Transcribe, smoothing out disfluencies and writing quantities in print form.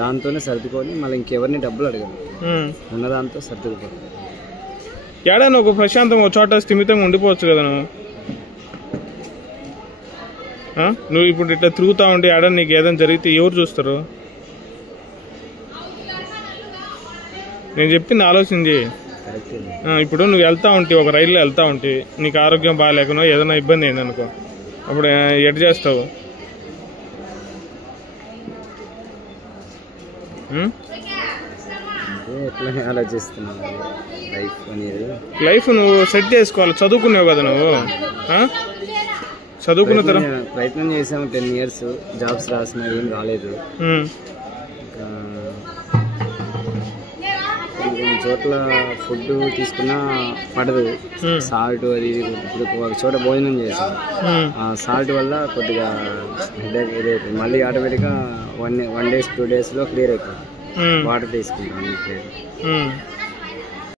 దాంతోనే సర్దుకొని మళ్ళీ ఇంకెవరిని డబ్బులు అడగను, ఉన్న దాంతో సర్దుకుపోతాను. ఏడైనా ఒక ప్రశాంతం ఒక చోట స్థిమితంగా ఉండిపోవచ్చు కదా నువ్వు. నువ్వు ఇప్పుడు ఇట్లా తిరుగుతా ఉంటే ఏడైనా నీకు ఏదైనా జరిగితే ఎవరు చూస్తారు? నేను చెప్పింది ఆలోచించి. ఇప్పుడు నువ్వు వెళ్తా ఉంటే ఒక రైల్లో వెళ్తా ఉంటే నీకు ఆరోగ్యం బాగాలేకనో ఏదైనా ఇబ్బంది అయింది అనుకో, అప్పుడు ఎట్ చేస్తావు? లైఫ్ నువ్వు సెట్ చేసుకోవాలి. చదువుకున్నావు కదా నువ్వు, చదువుకున్న తర్వాత ప్రయత్నం చేసాము 10 years, జాబ్స్ రాసిన ఏం రాలేదు. కొన్ని చోట్ల ఫుడ్ తీసుకున్నా పడదు, సాల్ట్ అది. ఇప్పుడు ఒక చోట భోజనం చేసాం, ఆ సాల్ట్ వల్ల కొద్దిగా హెడేక్ ఇదైపోయింది. మళ్ళీ ఆటోమేటిక్గా 1 days 2 days క్లియర్ అయిపోయింది. వాటర్ తీసుకుంటాం.